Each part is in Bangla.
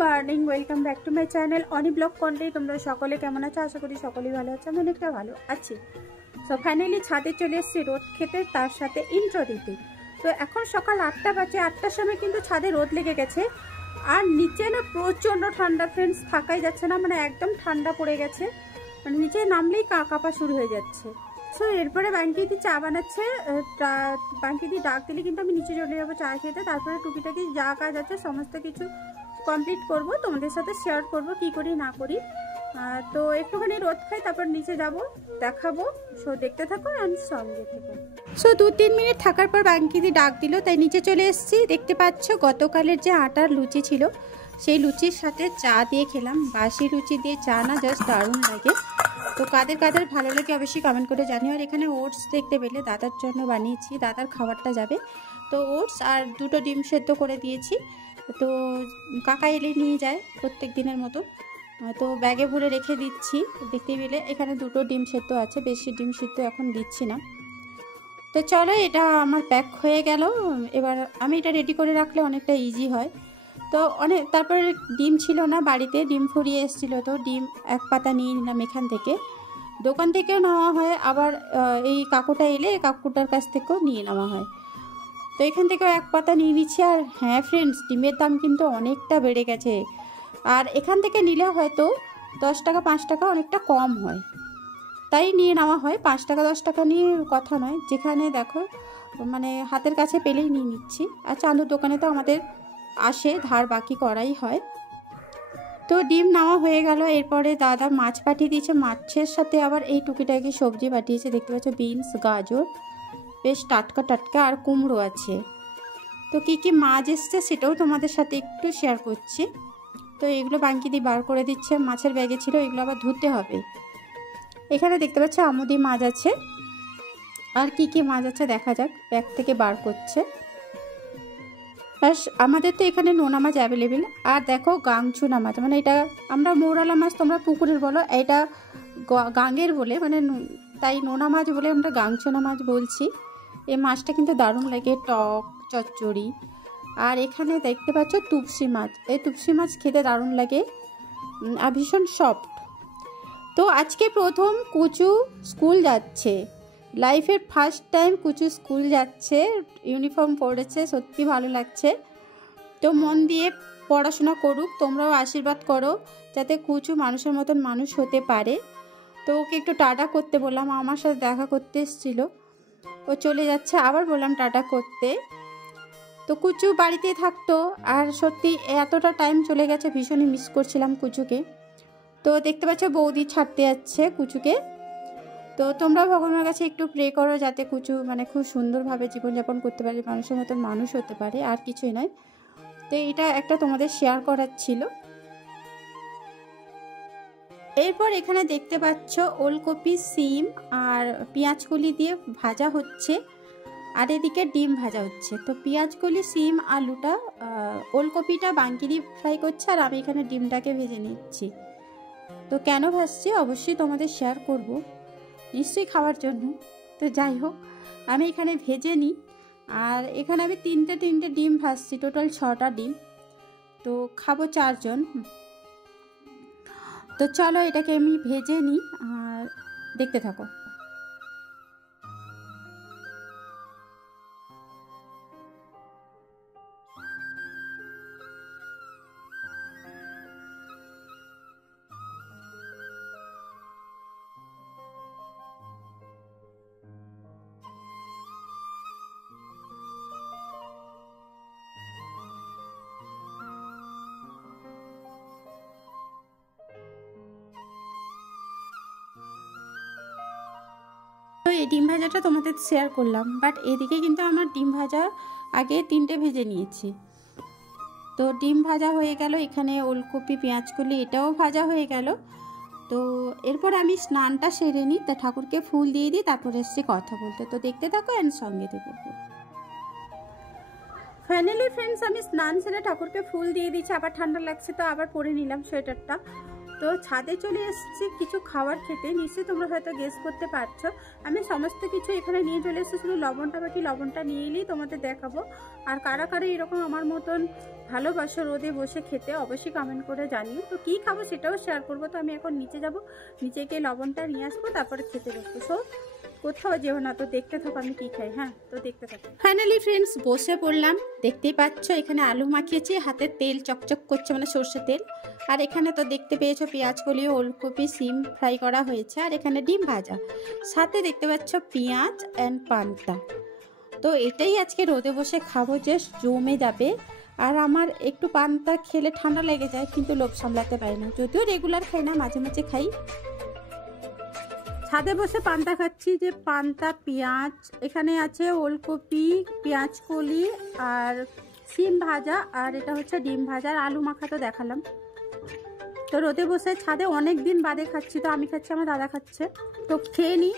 Morning, welcome back to my channel Oni blog content. তোমরা সকলে কেমন আছো? আশা করি সকলেই ভালো আছে, আমি অনেকটা ভালো আছি। সো ফাইনালি ছাদে চলে এসেছি রোদ খেতে, তার সাথে ইন্ট্রো দিতে। তো এখন সকাল 8টা বাজে, 8টার সময় কিন্তু ছাদে রোদ লেগে গেছে। আর নিচে না প্রচণ্ড ঠান্ডা ফ্রেন্ডস, থাকাই যাচ্ছে না, মানে একদম ঠান্ডা পড়ে গেছে, মানে নিচে নামলেই কাঁপা শুরু হয়ে যাচ্ছে। সো এরপরে বাঙ্কিদি চা বানাচ্ছে, বাঙ্কিদি ডাক দিলে কিন্তু আমি নিচে চলে যাবো চা খেতে। তারপরে টুকিটাকি যা কাজ আছে সমস্ত কিছু কমপ্লিট করব, তোমাদের সাথে শেয়ার করব কি করি না করি। তো একটুখানি রোদ খাই, তারপর নিচে যাব, দেখাবো। সো দেখতে থাকো আমি সঙ্গে থেকো। সো 2-3 মিনিট থাকার পর বাঙ্কিদি ডাক দিল, তাই নিচে চলে এসেছি। দেখতে পাচ্ছ গতকালের যে আটার লুচি ছিল, সেই লুচির সাথে চা দিয়ে খেলাম। বাসি লুচি দিয়ে চা না জাস্ট দারুণ লাগে। তো কাদের কাদের ভালো লাগে অবশ্যই কমেন্ট করে জানিও। আর এখানে ওটস দেখতে পেলে দাদার জন্য বানিয়েছি, দাদার খাবারটা যাবে। তো ওটস আর 2টো ডিম সেদ্ধ করে দিয়েছি। তো কাকা এলে নিয়ে যায় প্রত্যেক দিনের মতো, তো ব্যাগে ভরে রেখে দিচ্ছি। দেখতে পেলে এখানে 2টো ডিম সেদ্ধ আছে, বেশি ডিম সেদ্ধ এখন দিচ্ছি না। তো চলো, এটা আমার প্যাক হয়ে গেল। এবার আমি এটা রেডি করে রাখলে অনেকটা ইজি হয়। তো তারপরে ডিম ছিল না বাড়িতে, ডিম ফুরিয়ে এসেছিলো, তো ডিম এক পাতা নিয়ে নিলাম এখান থেকে। দোকান থেকেও নেওয়া হয়, আবার এই কাকুটা এলে কাকুটার কাছ থেকেও নিয়ে নেওয়া হয়। তো এখান থেকেও এক পাতা নিয়ে নিচ্ছি। আর হ্যাঁ ফ্রেন্ডস, ডিমের দাম কিন্তু অনেকটা বেড়ে গেছে। আর এখান থেকে নিলে হয়তো 10 টাকা 5 টাকা অনেকটা কম হয়, তাই নিয়ে নেওয়া হয়। 5 টাকা 10 টাকা নিয়ে কথা নয়, যেখানে দেখো মানে হাতের কাছে পেলেই নিয়ে নিচ্ছি। আর চাঁদুর দোকানে তো আমাদের আসে, ধার বাকি করাই হয়। তো ডিম নেওয়া হয়ে গেল। এরপরে দাদা মাছ পাঠিয়ে দিয়েছে, মাছের সাথে আবার এই টুকিটাকি সবজি পাঠিয়েছে। দেখতে পাচ্ছ বিনস, গাজর, বেশ টাটকা টাটকা, আর কুমড়ো আছে। তো কী কী মাছ এসছে সেটাও তোমাদের সাথে একটু শেয়ার করছি। তো এগুলো বাঙ্কিদি বার করে দিচ্ছে, মাছের ব্যাগে ছিল, এগুলো আবার ধুতে হবে। এখানে দেখতে পাচ্ছ আমুদি মাছ আছে, আর কি কি মাছ আছে দেখা যাক। ব্যাগ থেকে বার করছে। আমাদের তো এখানে নোনা মাছ অ্যাভেলেবেল। আর দেখো গাংচুনা মাছ, মানে এটা আমরা মৌরালা মাছ, তোমরা পুকুরের বলো, এটা গাঙ্গের বলে, মানে তাই নোনা মাছ বলে আমরা গাংচুনা মাছ বলছি। এই মাছটা কিন্তু দারুণ লাগে, টক চচ্চড়ি। আর এখানে দেখতে পাচ্ছ তুপসি মাছ, এই তুপসি মাছ খেতে দারুণ লাগে আর ভীষণ সফট। তো আজকে প্রথম কুচু স্কুল যাচ্ছে, লাইফের ফার্স্ট টাইম কুচু স্কুল যাচ্ছে, ইউনিফর্ম পরেছে, সত্যি ভালো লাগছে। তো মন দিয়ে পড়াশোনা করুক, তোমরাও আশীর্বাদ করো যাতে কুচু মানুষের মতন মানুষ হতে পারে। তো ওকে একটু টাটা করতে বললাম, আমার সাথে দেখা করতে এসেছিল, ও চলে যাচ্ছে, আবার বললাম টাটা করতে। তো কুচু বাড়িতে থাকতো, আর সত্যি এতটা টাইম চলে গেছে, ভীষণই মিস করছিলাম কুচুকে। তো দেখতে পাচ্ছ বৌদি ছাড়তে যাচ্ছে কুচুকে। তো তোমরা ভগবানের কাছে একটু প্রে করো যাতে কুচু মানে খুব সুন্দরভাবে জীবনযাপন করতে পারে, মানুষের মতন মানুষ হতে পারে, আর কিছুই নয়। তো এটা একটা তোমাদের শেয়ার করার ছিল। এরপর এখানে দেখতে পাচ্ছ ওলকপি, সিম আর পেঁয়াজকলি দিয়ে ভাজা হচ্ছে, আর এদিকে ডিম ভাজা হচ্ছে। তো পেঁয়াজকলি, সিম, আলুটা, ওলকপিটা বাঙ্কিদি ফ্রাই করছে, আর আমি এখানে ডিমটাকে ভেজে নিচ্ছি। তো কেন ভাজছি অবশ্যই তোমাদের শেয়ার করব, নিশ্চয়ই খাওয়ার জন্য। তো যাই হোক, আমি এখানে ভেজে নিই। আর এখানে আমি তিনটে ডিম ভাজছি, টোটাল 6টা ডিম। তো খাবো 4 জন। তো চলো এটাকে আমি ভেজে নিই, আর দেখতে থাকো। তো এই ডিম ভাজাটা তোমাদের শেয়ার করলাম, বাট এদিকে কিন্তু আমার ডিম ভাজা আগে 3টে ভেজে নিয়েছি। তো ডিম ভাজা হয়ে গেল, এখানে ওলকপি, পেঁয়াজকলি এটাও ভাজা হয়ে গেল। তো এরপর আমি স্নানটা সেরে নিই, তা ঠাকুরকে ফুল দিয়ে দিই, তারপর এসছি কথা বলতে। তো দেখতে থাকো অ্যান্ড সঙ্গে দেখো। ফাইনালি ফ্রেন্ডস, আমি স্নান সেরে ঠাকুরকে ফুল দিয়ে দিচ্ছি। আবার ঠান্ডা লাগছে, তো আবার পরে নিলাম সোয়েটারটা। তো ছাদে চলে এসেছি কিছু খাবার খেতে, নিশ্চয়ই তোমরা হয়তো গেস করতে পারছো। আমি সমস্ত কিছু এখানে নিয়ে চলে এসেছি, শুধু লবণটা বাকি, লবণটা নিয়ে এলেই তোমাদের দেখাবো। আর কারা কারা এরকম আমার মতন ভালোবাসো রোদে বসে খেতে, অবশ্যই কমেন্ট করে জানিও। তো কী খাবো সেটাও শেয়ার করবো। তো আমি এখন নিচে যাব, নিচে গিয়ে লবণটা নিয়ে আসবো, তারপরে খেতে বসবো। সো কোথাও যেও না, তো দেখতে থাকো আমি কি খাই। হ্যাঁ, তো দেখতে থাকো। ফাইনালি ফ্রেন্ডস বসে পড়লাম। দেখতেই পাচ্ছ এখানে আলু মাখিয়েছি, হাতে তেল চকচক করছে, মানে সর্ষে তেল। আর এখানে তো দেখতে পেয়েছো পেঁয়াজ কলি, ওলকপি, সিম ফ্রাই করা হয়েছে, আর এখানে ডিম ভাজা, সাথে দেখতে পাচ্ছ পেঁয়াজ অ্যান্ড পান্তা। তো এটাই আজকে রোদে বসে খাবো, যে জমে যাবে। আর আমার একটু পান্তা খেলে ঠান্ডা লেগে যায়, কিন্তু লোভ সামলাতে পারি না, যদিও রেগুলার খাই না, মাঝে মাঝে খাই। ছাদে বসে পান্তা খাচ্ছি, যে পান্তা পেঁয়াজ, এখানে আছে ওলকপি, পেঁয়াজ কলি আর সিম ভাজা, আর এটা হচ্ছে ডিম ভাজা, আর আলু মাখা তো দেখালাম। তো রোদে বসে ছাদে অনেক দিন বাদে খাচ্ছি, তো আমি খাচ্ছি, আমার দাদা খাচ্ছে, তো খেয়ে নিই,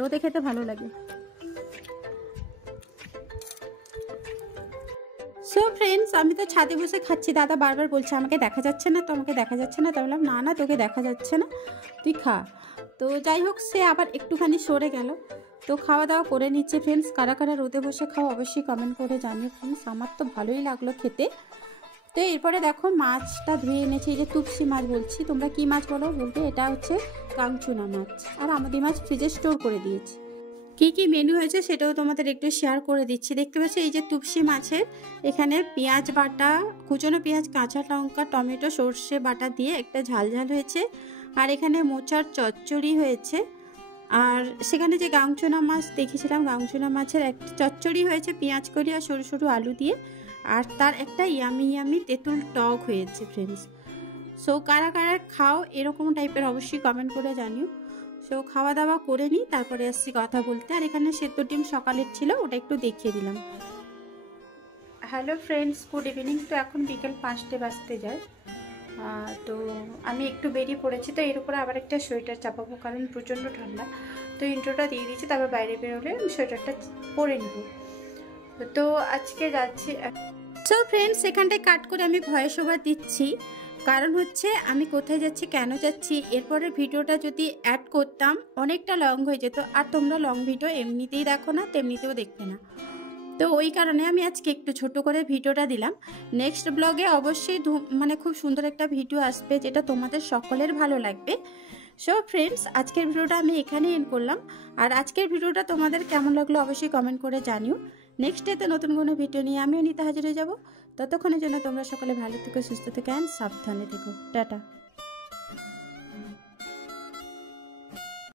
রোদে খেতে ভালো লাগে। সো ফ্রেন্ডস আমি তো ছাদে বসে খাচ্ছি, দাদা বারবার বলছে আমাকে দেখা যাচ্ছে না, তো আমাকে দেখা যাচ্ছে না, তো বললাম না না তোকে দেখা যাচ্ছে না, তুই খা। তো যাই হোক, সে আবার একটুখানি সরে গেল। তো খাওয়া দাওয়া করে নিচ্ছে ফ্রেন্ডস। কারা কারা রোদে বসে খাও অবশ্যই কমেন্ট করে জানিও ফ্রেন্ডস, আমার তো ভালোই লাগলো খেতে। তো এরপরে দেখো মাছটা ধুয়ে এনেছি, এই যে তুপসি মাছ বলছি, তোমরা কি মাছ বলো বলবে, এটা হচ্ছে কাংচুনা মাছ, আর আমাদের মাছ ফ্রিজে স্টোর করে দিয়েছি। কি কি মেনু হয়েছে সেটাও তোমাদের একটু শেয়ার করে দিচ্ছি। দেখতে পাচ্ছি এই যে তুপসি মাছের, এখানে পেঁয়াজ বাটা, কুচনো পেঁয়াজ, কাঁচা লঙ্কা, টমেটো, সর্ষে বাটা দিয়ে একটা ঝাল ঝাল হয়েছে, আর এখানে মোচার চচ্চড়ি হয়েছে, আর সেখানে যে গাংচুনা মাছ দেখেছিলাম, গাংচুনা মাছের একটা চচ্চড়ি হয়েছে পেঁয়াজ করি আর সরু সরু আলু দিয়ে, আর তার একটা ইয়ামি ইয়ামি তেঁতুল টক হয়েছে ফ্রেন্ডস। সো কারা কারা খাও এরকম টাইপের অবশ্যই কমেন্ট করে জানিও। সো খাওয়া দাওয়া করে নিই, তারপরে আসছি কথা বলতে। আর এখানে সেদ্ধ ডিম সকালের ছিল, ওটা একটু দেখিয়ে দিলাম। Hello friends, good evening. তো এখন বিকেল 5টে বাজতে যায়। তো আমি একটু বেরিয়ে পড়েছি, তো এর উপরে আবার একটা সোয়েটার চাপাবো, কারণ প্রচণ্ড ঠান্ডা। তো ইন্ট্রোটা দিয়ে দিচ্ছি, তারপর বাইরে বেরোলে আমি সোয়েটারটা পরে নিব। তো আজকে যাচ্ছি। সো ফ্রেন্ডস এখানটায় কাট করে আমি ভয়েস ওভার দিচ্ছি, কারণ হচ্ছে আমি কোথায় যাচ্ছি, কেন যাচ্ছি, এরপরে ভিডিওটা যদি অ্যাড করতাম অনেকটা লং হয়ে যেত, আর তোমরা লং ভিডিও এমনিতেই দেখো না, তেমনিতেও দেখবে না। তো ওই কারণে আমি আজকে একটু ছোট করে ভিডিওটা দিলাম। নেক্সট ব্লগে অবশ্যই মানে খুব সুন্দর একটা ভিডিও আসবে, যেটা তোমাদের সকলের ভালো লাগবে। সো ফ্রেন্ডস আজকের ভিডিওটা আমি এখানে এন্ড করলাম। আর আজকের ভিডিওটা তোমাদের কেমন লাগলো অবশ্যই কমেন্ট করে জানিও। নেক্সট ডেতে নতুন কোনো ভিডিও নিয়ে আমি অনিতা হাজির হয়ে যাবো। ততক্ষণের জন্য তোমরা সকলে ভালো থেকো, সুস্থ থেকো অ্যান্ড সাবধানে থেকো। টাটা।